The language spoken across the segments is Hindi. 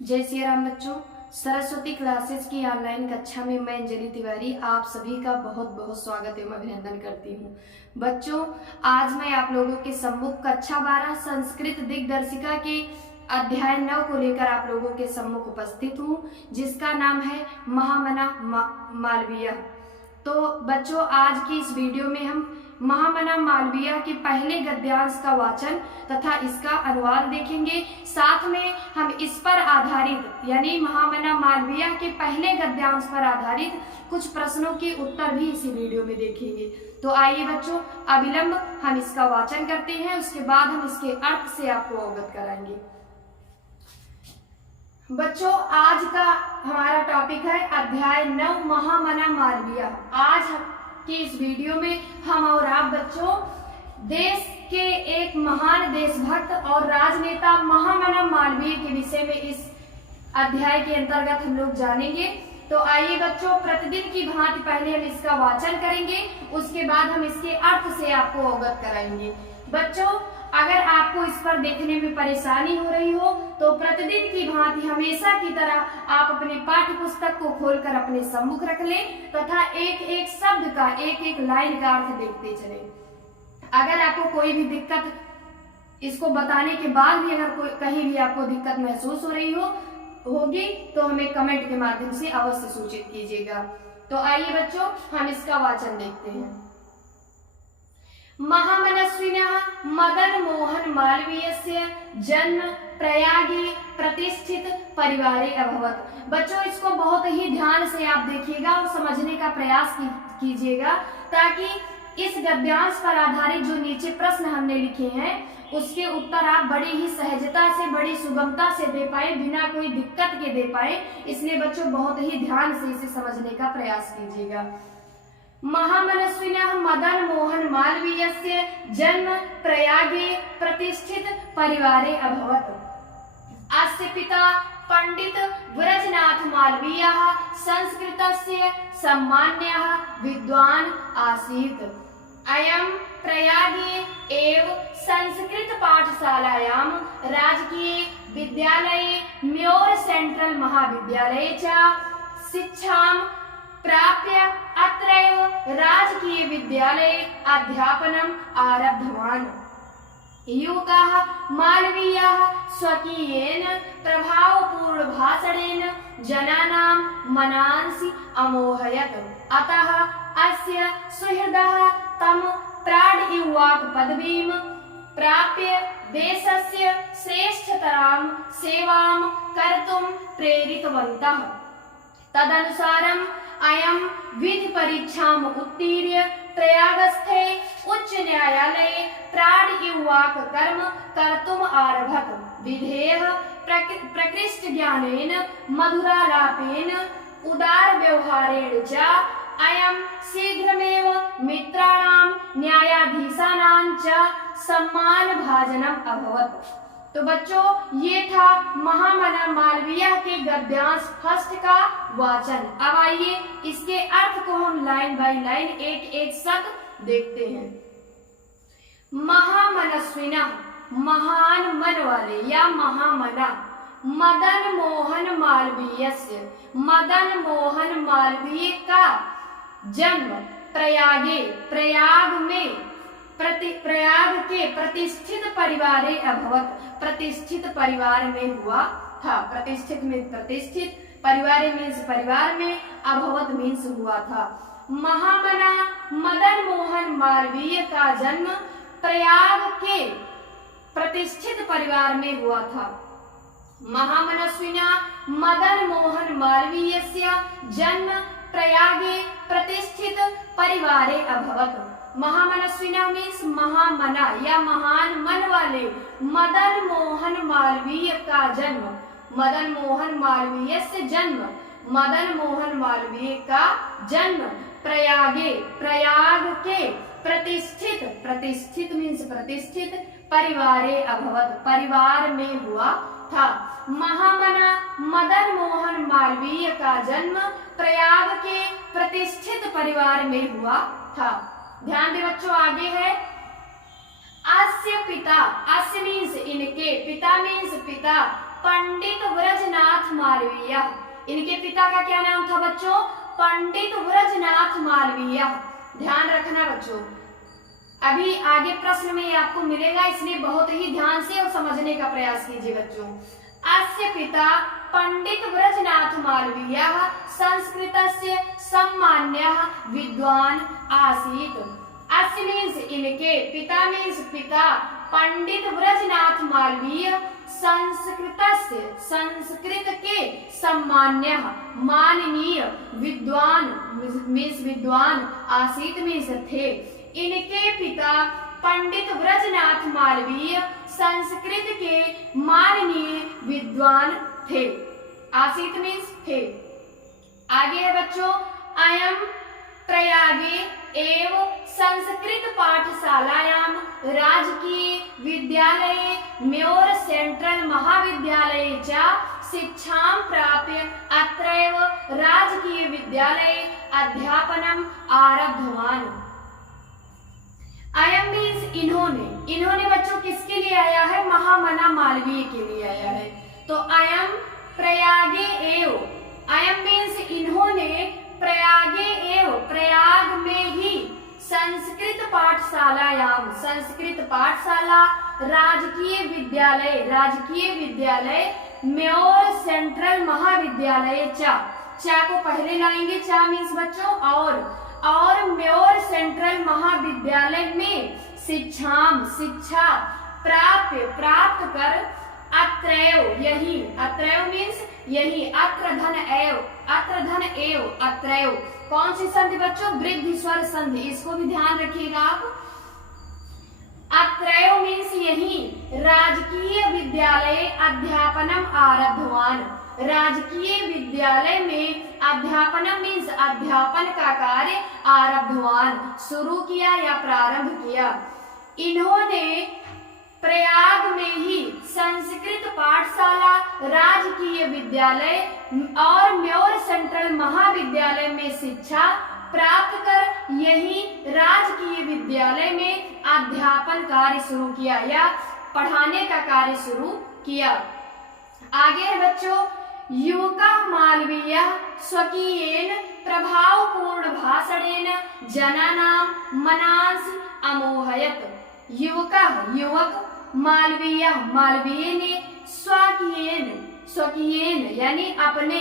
जय श्री राम बच्चों। सरस्वती क्लासेस की ऑनलाइन कक्षा में मैं अंजलि तिवारी आप सभी का बहुत बहुत स्वागत एवं अभिनंदन करती हूँ। बच्चों, आज मैं आप लोगों के सम्मुख कक्षा 12 संस्कृत दिग्दर्शिका के अध्याय 9 को लेकर आप लोगों के सम्मुख उपस्थित हूँ, जिसका नाम है महामना मालवीय। तो बच्चों, आज की इस वीडियो में हम महामना मालवीय के पहले गद्यांश का वाचन तथा इसका अनुवाद देखेंगे। साथ में हम इस पर आधारित यानी महामना मालवीय के पहले गद्यांश पर आधारित कुछ प्रश्नों के उत्तर भी इसी वीडियो में देखेंगे। तो आइए बच्चों, अविलंब हम इसका वाचन करते हैं, उसके बाद हम इसके अर्थ से आपको अवगत कराएंगे। बच्चों, आज का हमारा टॉपिक है अध्याय 9 महामना मालवीय। आज की इस वीडियो में हम और आप बच्चों देश के एक महान देशभक्त और राजनेता महामना मालवीय के विषय में इस अध्याय के अंतर्गत हम लोग जानेंगे। तो आइए बच्चों, प्रतिदिन की भांति पहले हम इसका वाचन करेंगे, उसके बाद हम इसके अर्थ से आपको अवगत कराएंगे। बच्चों, अगर आपको इस पर देखने में परेशानी हो रही हो तो प्रतिदिन की भांति हमेशा की तरह आप अपने पाठ्य पुस्तक को खोलकर अपने सम्मुख रख लें तथा एक एक शब्द का एक एक लाइन का अर्थ देखते चलें। अगर आपको कोई भी दिक्कत इसको बताने के बाद भी अगर कोई कहीं भी आपको दिक्कत महसूस हो रही होगी तो हमें कमेंट के माध्यम से अवश्य सूचित कीजिएगा। तो आइए बच्चों, हम इसका वाचन देखते हैं। महामनस्विनः मदन मोहन मालवीयस्य जन्म प्रयागे प्रतिष्ठित परिवारे अभवत्। बच्चों, इसको बहुत ही ध्यान से आप देखिएगा और समझने का प्रयास कीजिएगा ताकि इस गद्यांश पर आधारित जो नीचे प्रश्न हमने लिखे हैं उसके उत्तर आप बड़ी ही सहजता से, बड़ी सुगमता से दे पाए, बिना कोई दिक्कत के दे पाए। इसलिए बच्चों बहुत ही ध्यान से इसे समझने का प्रयास कीजिएगा। महामनस्विनः मदन मोहन मालवीयस्य जन्म प्रयागे प्रतिष्ठित परिवारे अभवत्। अस्य पिता पंडित व्रजनाथ मालवीयः संस्कृतस्य सम्मान्यः विद्वान् आसीत्। अयं प्रयागे एव संस्कृत पाठशालायां राजकीय विद्यालये म्योर सेंट्रल महाविद्यालये च शिक्षां प्राप्य अत्रैव राजकीय विद्यालये अध्यापनम् आरब्धवान्। युवकः मालवीयः स्वकीयेन प्रभावपूर्ण भाषणेन जनानां मनांसि अमोहयत्। अतः अस्य सुहृदः तं प्राड युवाक पदवीं प्राप्य देशस्य श्रेष्ठतरां सेवां कर्तुं प्रेरितवन्तः। तदनुसारम् अयं विधि परीक्षाम् उत्तीर्य प्रयागस्थे उच्च न्यायालये प्राड युवाक कर्म कर्तुम् आरभत। विधेयः प्रकृष्ट ज्ञानेन मधुरालापेन उदार व्यवहारेण च अयं शीघ्रमेव मित्राणां न्यायाधीशानां च सम्मान भाजनम् अभवत्। तो बच्चों, ये था महामना मालवीय के गद्यांश फर्स्ट का वाचन। अब आइए इसके अर्थ को हम लाइन बाय लाइन एक एक शब्द देखते हैं। महामनस्विनः महान मन वाले या महामना। मदन मोहन मालवीयस्य, मदन मोहन मालवीय का जन्म प्रयागे, प्रयाग में, प्रयाग के प्रतिष्ठित परिवारे अभवत्, प्रतिष्ठित परिवार में हुआ था। प्रतिष्ठित में प्रतिष्ठित, परिवारे मीन्स परिवार में, अभवत मीन्स हुआ था। महामना मदन मोहन मालवीय का जन्म प्रयाग के प्रतिष्ठित परिवार में हुआ था। महामनस्विनः मदन मोहन मालवीयस्य जन्म प्रयागे प्रतिष्ठित परिवारे अभवत्। महामनस्विनः मीन्स महामना या महान मन वाले मदन मोहन मालवीय का जन्म, मदन मोहन मालवीय से जन्म, मदन मोहन मालवीय का जन्म प्रयागे, प्रयाग के प्रतिष्ठित, प्रतिष्ठित मीन्स प्रतिष्ठित परिवारे अभवत्, परिवार में हुआ था। महामना मदन मोहन मालवीय का जन्म प्रयाग के प्रतिष्ठित परिवार में हुआ था। ध्यान दे बच्चों, आगे है अस्य पिता, अस्य मीन्स इनके, पिता मीन्स पिता, पंडित व्रजनाथ मालवीय। इनके पिता का क्या नाम था बच्चों? पंडित ब्रजनाथ मालवीय। ध्यान रखना बच्चों, अभी आगे प्रश्न में आपको मिलेगा, इसलिए बहुत ही ध्यान से और समझने का प्रयास कीजिए बच्चों। अस्य पिता पंडित ब्रजनाथ मालवीय संस्कृतस्य सम्मान्यः विद्वान आसीत्। अस्य मीन्स इनके, पिता मीन्स पिता, पंडित ब्रजनाथ मालवीय संस्कृतस्य, संस्कृत के, सम्मान्यः माननीय, विद्वान मीन्स विद्वान, आसीत् मीन्स थे। इनके पिता पंडित ब्रजनाथ मालवीय संस्कृत के माननीय विद्वान थे। आसीत मीन्स थे। आगे है बच्चों, अयम प्रयागे एव संस्कृत पाठशालायां राजकीय विद्यालये म्योर सेंट्रल महाविद्यालये च शिक्षां प्राप्य अत्रैव राजकीय विद्यालये अध्यापनम् आरब्धवान्। अयम मीन्स इन्होंने, इन्होंने बच्चों किसके लिए आया है? महामना मालवीय के लिए आया है। तो अयम प्रयागे एव, अयम मीन्स इन्होंने, प्रयागे एव प्रयाग में ही, संस्कृत पाठशालायाम, संस्कृत पाठशाला, राजकीय विद्यालय, राजकीय विद्यालय, म्योर सेंट्रल महाविद्यालय, चा को पहले लाएंगे, चा मीन्स बच्चों और म्योर सेंट्रल महाविद्यालय में शिक्षाम, शिक्षा, प्राप्त कर, अत्रैव यही, अत्रैव मीन्स यही, अत्र धन एव, अत्रैव कौन सी संधि बच्चों? वृद्धि स्वर संधि, इसको भी ध्यान रखिएगा आप। अत्रैव मीन्स यही, राजकीय विद्यालय अध्यापनम आरब्धवान, राजकीय विद्यालय में अध्यापनम मीन्स अध्यापन का कार्य, आरब्धवान शुरू किया या प्रारंभ किया। इन्होंने प्रयाग में ही संस्कृत पाठशाला, राजकीय विद्यालय और म्योर सेंट्रल महाविद्यालय में शिक्षा प्राप्त कर यही राजकीय विद्यालय में अध्यापन कार्य शुरू किया या पढ़ाने का कार्य शुरू किया। आगे है बच्चों, युवकः मालवीयः स्वकीयेन प्रभावपूर्ण भाषणेन जनानां मनांसि अमोहयत्। युवक मालवीय, मालवीय ने स्वकीयेन यानी अपने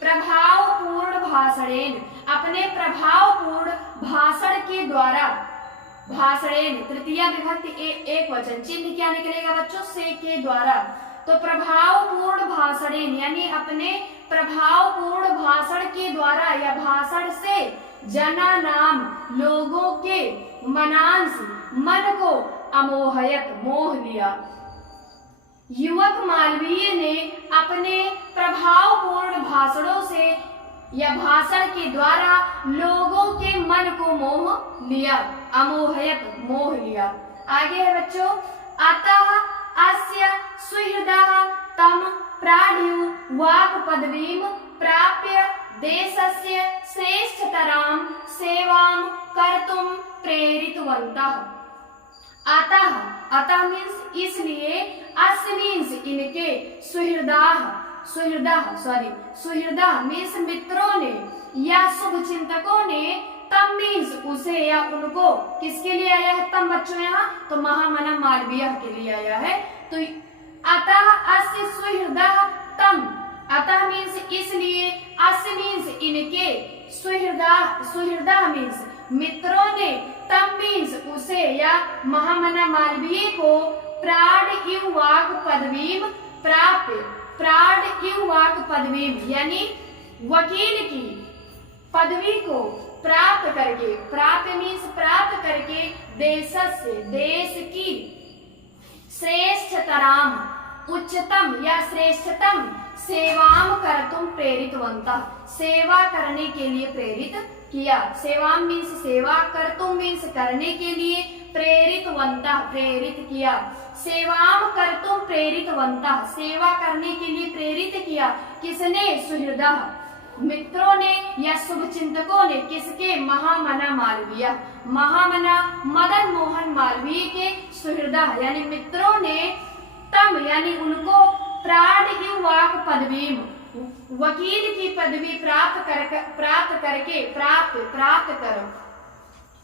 प्रभावपूर्ण भाषणेन, अपने प्रभावपूर्ण भाषण के द्वारा, भाषणेन तृतीया विभक्ति एक वचन, चिन्ह क्या निकलेगा बच्चों? से के द्वारा। तो प्रभावपूर्ण भाषणेन यानी अपने प्रभावपूर्ण भाषण के द्वारा या भाषण से जना नाम लोगों के मनांस मन को अमोहयत मोह लिया। युवक मालवीय ने अपने प्रभावपूर्ण भाषणों से या भाषण के द्वारा लोगों के मन को मोह लिया, अमोहयत मोह लिया। आगे है बच्चों, अतः अस्य सुहृदः तम प्राढ्यु वाक् पदवीं प्राप्य देशस्य श्रेष्ठतरां सेवां कर्तुं प्रेरितवन्तः। अतः मीन्स इसलिए, अस्य मीन्स इनके, सुहृदः मीन्स मित्रों ने या शुभ चिंतकों ने, तम मीन्स उसे या उनको, किसके लिए आया है तम बच्चों? यहाँ तो महामना मालवीय के लिए आया है। तो अतः अस्य सुहृदः तम, अतः मीन्स इसलिए, अस्य मीन्स इनके, सुहृदः मीन्स मित्रों ने, तम मीन्स उसे या महामना मालवीय को प्राढ्यु वाक् पदवीं प्राप्य, प्राढ्यु वाक् पदवीं यानी वकील की पदवी को प्राप्त करके, प्राप्य मीन्स प्राप्त करके, देशस्य देश की, श्रेष्ठतराम उच्चतम या श्रेष्ठतम, सेवाम कर्तुम प्रेरितवन्तः सेवा करने के लिए प्रेरित किया। सेवाम मीन्स सेवा, कर्तुम मीन्स करने के लिए, प्रेरितवन्तः प्रेरित किया। सेवाम कर्तुम प्रेरितवन्तः सेवा करने के लिए प्रेरित किया। किसने? सुहृदः मित्रों ने या शुभ चिंतकों ने। किसके? महामना मालवीय, महामना मदन मोहन मालवीय के सुहृदः यानी मित्रों ने, तम यानी उनको, प्राढ्यु वाक् पदवीम, वकील की पदवी प्राप्त कर,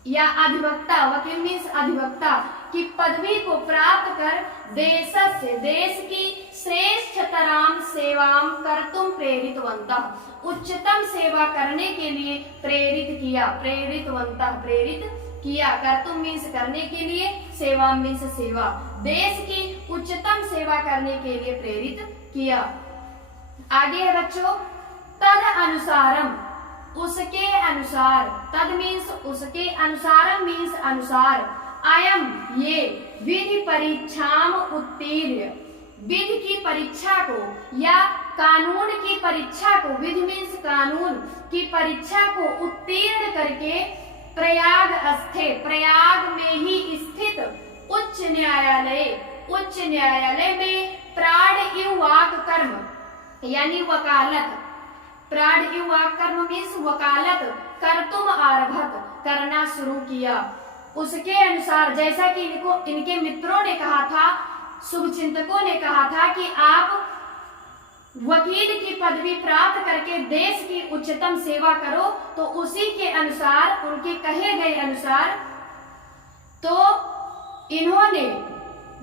या अधिवक्ता, वकील मीन्स अधिवक्ता की पदवी को प्राप्त कर देशस्य, देश की श्रेष्ठतराम सेवाम कर्तुम प्रेरितवन्तः, उच्चतम सेवा करने के लिए प्रेरित किया, प्रेरितवन्तः प्रेरित किया, कर्तुम मीन्स करने के लिए, सेवा मीन्स सेवा, देश की उच्चतम सेवा करने के लिए प्रेरित किया। आगे है बच्चों, तद अनुसारम, उसके अनुसार, तद मीन्स उसके, अनुसारम मीन्स अनुसार, अयम ये विधि परीक्षाम उत्तीर्ण, विधि की परीक्षा को या कानून की परीक्षा को, विधि मीन्स कानून की परीक्षा को उत्तीर्ण करके प्रयाग स्थित, प्रयाग में ही स्थित उच्च न्यायालय में प्राण इव वाक कर्म यानी वकालत, प्राण इव वाक कर्म मीन्स वकालत कर्तुम आरभत, करना शुरू किया। उसके अनुसार, जैसा कि इनके मित्रों ने कहा था, शुभचिंतकों ने कहा था कि आप वकील की पदवी प्राप्त करके देश की उच्चतम सेवा करो, तो उसी के अनुसार, उनके कहे गए अनुसार, तो इन्होंने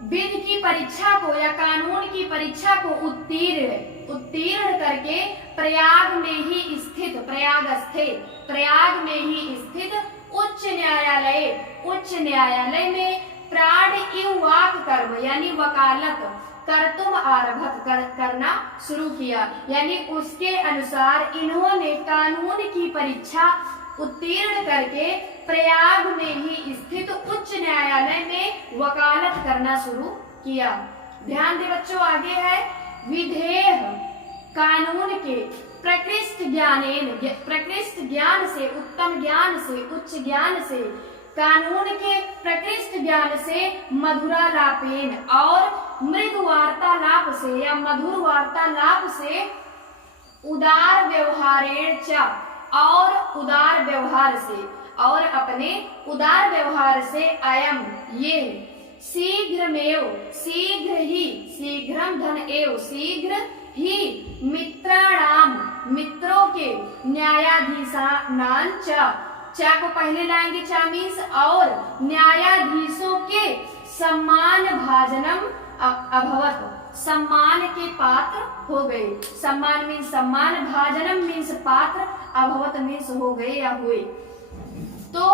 विधि की परीक्षा को या कानून की परीक्षा को उत्तीर्ण करके प्रयाग में ही स्थित, प्रयाग में ही स्थित उच्च न्यायालय में प्राण इव वाक कर्म यानी वकालत कर्तुम आरभत, करना शुरू किया। यानी उसके अनुसार इन्होंने कानून की परीक्षा उत्तीर्ण करके प्रयाग में ही स्थित उच्च न्यायालय में वकालत करना शुरू किया। ध्यान दे बच्चों, आगे है विधेय कानून के प्रकृष्ट ज्ञान से, उत्तम ज्ञान से, उच्च ज्ञान से, कानून के प्रकृष्ट ज्ञान से, मधुरालापेन और मृदु वार्तालाप से या मधुर वार्तालाप से, उदार व्यवहारेण च और उदार व्यवहार से, और अपने उदार व्यवहार से, अयम ये, शीघ्रमेव शीघ्र ही मित्राणाम मित्रों के, न्यायाधीशानां च को पहले लाएंगे, चा मीन्स और, न्यायाधीशों के सम्मान भाजनम अभवत, सम्मान के पात्र हो गए। सम्मान मीन्स सम्मान, भाजनम मीन्स पात्र, अभवत मीन्स हो गए या हुए। तो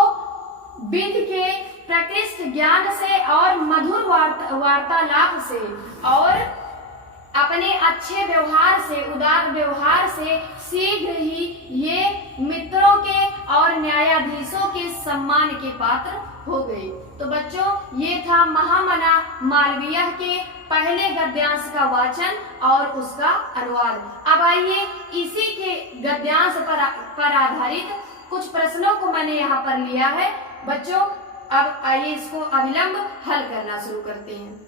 विधि के प्रकृष्ट ज्ञान से और मधुर वार्तालाप से और अपने अच्छे व्यवहार से, उदार व्यवहार से शीघ्र ही ये मित्रों के और न्यायाधीशों के सम्मान के पात्र हो गए। तो बच्चों, ये था महामना मालवीय के पहले गद्यांश का वाचन और उसका अनुवाद। अब आइए इसी के गद्यांश पर आधारित कुछ प्रश्नों को मैंने यहाँ पर लिया है। बच्चों, अब आइए इसको अविलंब हल करना शुरू करते हैं।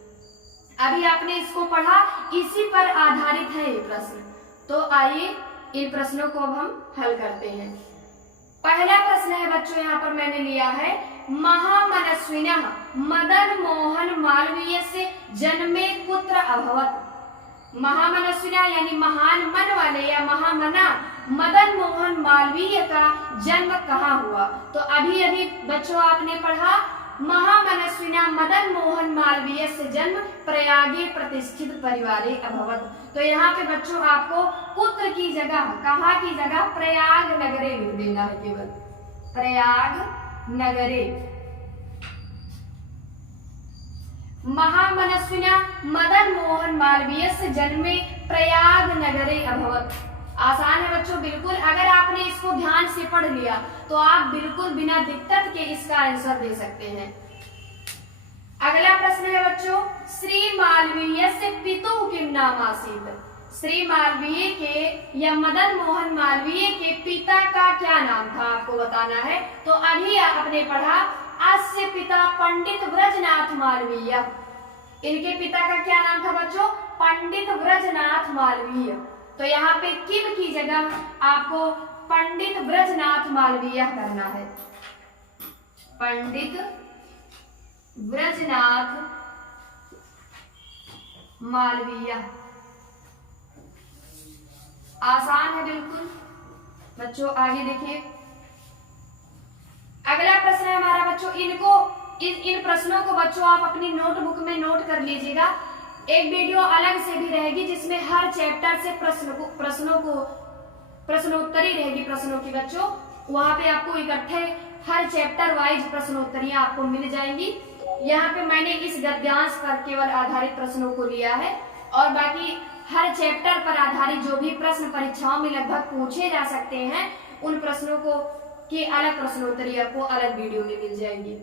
अभी आपने इसको पढ़ा, इसी पर आधारित है ये प्रश्न। तो आइए इन प्रश्नों को अब हम हल करते हैं। पहला प्रश्न है बच्चों, यहाँ पर मैंने लिया है, महामनस्विनः मदन मोहन मालवीय से जन्मे कुत्र अभवत। महामनस्विनः यानी महान मन वाले या महामना मदन मोहन मालवीय का जन्म कहाँ हुआ। तो अभी अभी बच्चों आपने पढ़ा, महामनस्विना मदन मोहन मालवीय से जन्म प्रयागे प्रतिष्ठित परिवारे अभवत। तो यहाँ पे बच्चों आपको पुत्र की जगह, कहाँ की जगह, प्रयाग नगरे लिख देना है, केवल प्रयाग नगरे। महामनस्विना मदन मोहन मालवीय से जन्मे प्रयाग नगरे अभवत। आसान है बच्चों, बिल्कुल। अगर आपने इसको ध्यान से पढ़ लिया तो आप बिल्कुल बिना दिक्कत के इसका आंसर दे सकते हैं। अगला प्रश्न है बच्चों, श्री मालवीय से पितुः किम नाम आसीत्। श्री मालवीय के या मदन मोहन मालवीय के पिता का क्या नाम था, आपको बताना है। तो अभी आपने पढ़ा, अस्य पिता पंडित ब्रजनाथ मालवीय। इनके पिता का क्या नाम था बच्चों, पंडित ब्रजनाथ मालवीय। तो यहाँ पे किम की जगह आपको पंडित ब्रजनाथ मालवीय करना है, पंडित ब्रजनाथ मालवीय। आसान है बिल्कुल। बच्चों आगे देखिए, अगला प्रश्न है हमारा बच्चों, इन प्रश्नों को बच्चों आप अपनी नोटबुक में नोट कर लीजिएगा। एक वीडियो अलग से भी रहेगी जिसमें हर चैप्टर से प्रश्नोत्तरी रहेगी प्रश्नों की बच्चों। वहां पे आपको इकट्ठे हर चैप्टर वाइज प्रश्नोत्तरियां आपको मिल जाएंगी। यहाँ पे मैंने इस गद्यांश पर केवल आधारित प्रश्नों को लिया है और बाकी हर चैप्टर पर आधारित जो भी प्रश्न परीक्षाओं में लगभग पूछे जा सकते हैं उन प्रश्नों को की अलग प्रश्नोत्तरी आपको अलग वीडियो में मिल जाएंगी।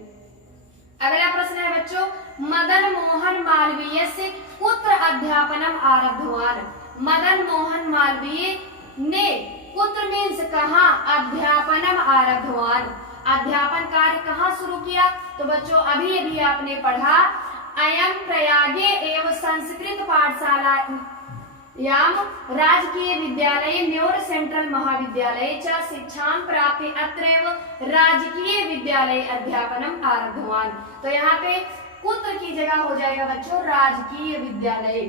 अगला प्रश्न है बच्चों, मदन मोहन मालवीय से कुत्र अध्यापनम आरब्धवान। मदन मोहन मालवीय ने कुत्र मीन्स कहाँ अध्यापनम आरब्धवान, अध्यापन कार्य कहाँ शुरू किया? तो बच्चों अभी अभी आपने पढ़ा, अयम प्रयागे एवं संस्कृत पाठशाला याम राजकीय विद्यालय म्योर सेंट्रल महाविद्यालय च शिक्षां प्राप्य अत्रैव राजकीय विद्यालय अध्यापनम आरब्धवान। तो यहाँ पे कुत्र की जगह हो जाएगा बच्चों राजकीय विद्यालय।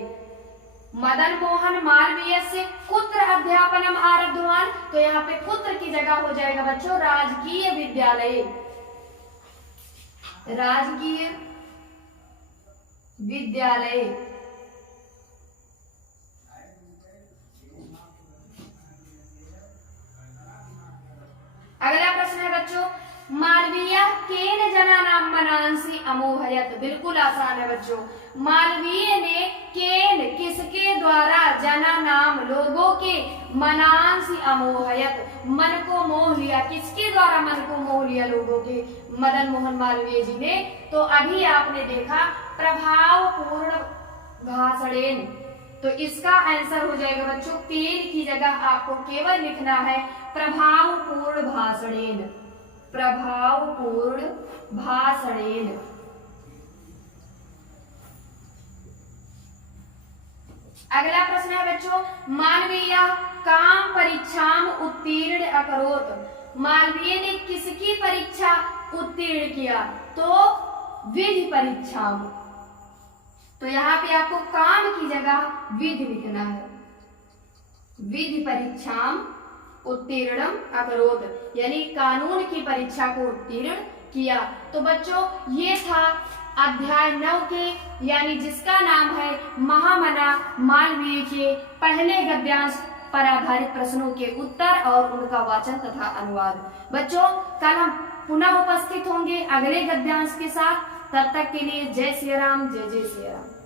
मदन मोहन मालवीय से कुत्र अध्यापनम आरब्धवान, तो यहाँ पे कुत्र की जगह हो जाएगा बच्चों राजकीय विद्यालय। राजकीय विद्यालय। अगला प्रश्न है बच्चों, मालवीय केन जना नाम मनांसी अमोहयत। बिल्कुल आसान है बच्चों। मालवीय ने केन किसके द्वारा जना नाम लोगों के मनांसी अमोहयत मन को मोह लिया। किसके द्वारा मन को मोह लिया लोगों के? मदन मोहन मालवीय जी ने। तो अभी आपने देखा प्रभावपूर्ण भाषणेन, तो इसका आंसर हो जाएगा बच्चों पेन की जगह आपको केवल लिखना है प्रभावपूर्ण भाषणेन। प्रभावपूर्ण भाषणेन। अगला प्रश्न है बच्चों, मालवीय काम परीक्षाम उत्तीर्ण अकरोत। मालवीय ने किसकी परीक्षा उत्तीर्ण किया? तो विधि परीक्षा। तो यहाँ पे आपको काम की जगह विधि लिखना है। विधि परीक्षाम उत्तीर्णम अकरोत, यानी कानून की परीक्षा को उत्तीर्ण किया। तो बच्चों ये था अध्याय 9 के, यानी जिसका नाम है महामना मालवीय के पहले गद्यांश पर आधारित प्रश्नों के उत्तर और उनका वाचन तथा अनुवाद। बच्चों कल हम पुनः उपस्थित होंगे अगले गद्यांश के साथ। तब तक के लिए जय श्री राम, जय जय श्री राम।